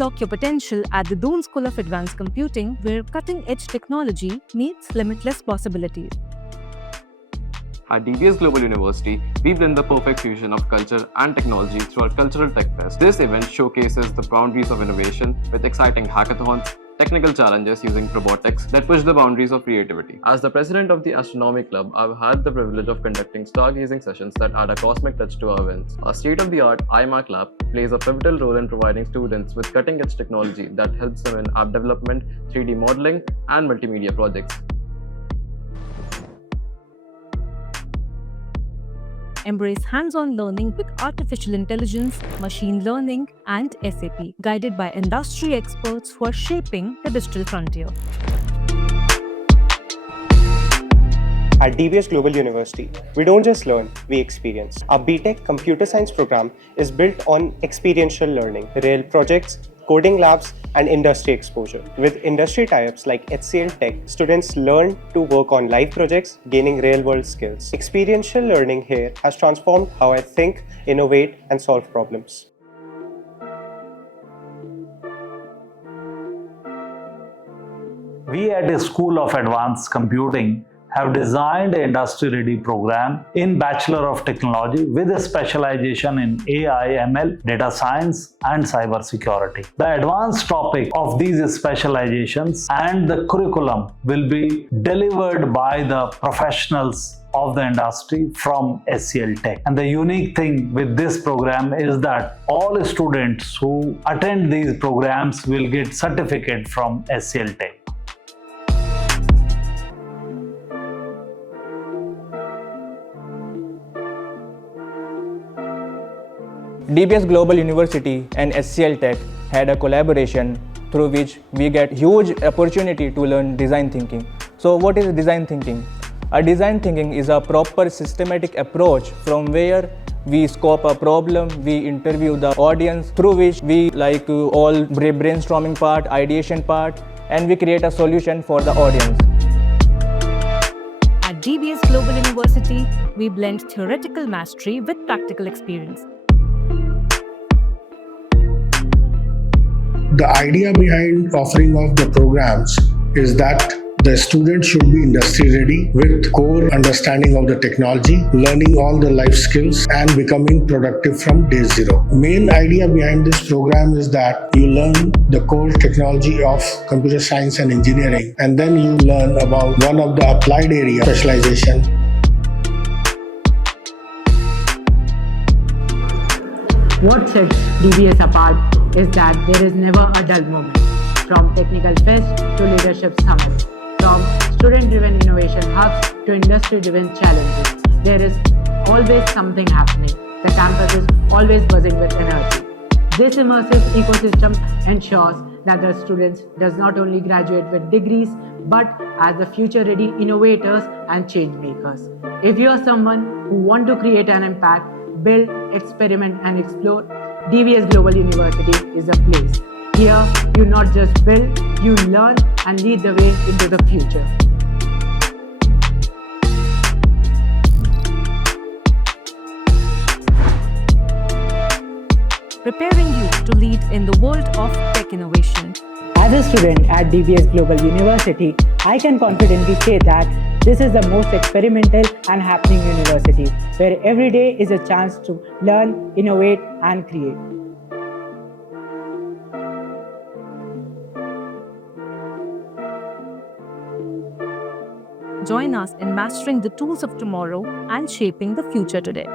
Unlock your potential at the Doon School of Advanced Computing, where cutting-edge technology meets limitless possibilities. At DBS Global University, we blend the perfect fusion of culture and technology through our Cultural Tech Fest. This event showcases the boundaries of innovation with exciting hackathons, technical challenges using robotics that push the boundaries of creativity. As the president of the Astronomy Club, I've had the privilege of conducting stargazing sessions that add a cosmic touch to our events. Our state-of-the-art iMac lab plays a pivotal role in providing students with cutting-edge technology that helps them in app development, 3D modeling, and multimedia projects. Embrace hands-on learning with artificial intelligence, machine learning, and SAP, guided by industry experts who are shaping the digital frontier. At DBS Global University, we don't just learn, we experience. Our BTech Computer Science program is built on experiential learning, real projects, coding labs, and industry exposure. With industry tie-ups like HCL Tech, students learn to work on live projects, gaining real-world skills. Experiential learning here has transformed how I think, innovate, and solve problems. We at the School of Advanced Computing have designed an industry-ready program in Bachelor of Technology with a specialization in AI, ML, data science, and cyber security. The advanced topic of these specializations and the curriculum will be delivered by the professionals of the industry from HCL Tech. And the unique thing with this program is that all students who attend these programs will get certificate from HCL Tech. DBS Global University and HCL Tech had a collaboration through which we get huge opportunity to learn design thinking. So what is design thinking? A design thinking is a proper systematic approach from where we scope a problem, we interview the audience, through which we all brainstorming part, ideation part, and we create a solution for the audience. At DBS Global University, we blend theoretical mastery with practical experience. The idea behind offering of the programs is that the student should be industry ready with core understanding of the technology, learning all the life skills and becoming productive from day zero. Main idea behind this program is that you learn the core technology of computer science and engineering, and then you learn about one of the applied area specialization. What sets DBS apart is that there is never a dull moment. From technical fest to leadership summits, from student-driven innovation hubs to industry-driven challenges, there is always something happening. The campus is always buzzing with energy. This immersive ecosystem ensures that the students does not only graduate with degrees, but as the future-ready innovators and change makers. If you are someone who want to create an impact, build, experiment, and explore, DBS Global University is a place. Here, you not just build, you learn and lead the way into the future. Preparing you to lead in the world of tech innovation. As a student at DBS Global University, I can confidently say that this is the most experimental and happening university, where every day is a chance to learn, innovate, and create. Join us in mastering the tools of tomorrow and shaping the future today.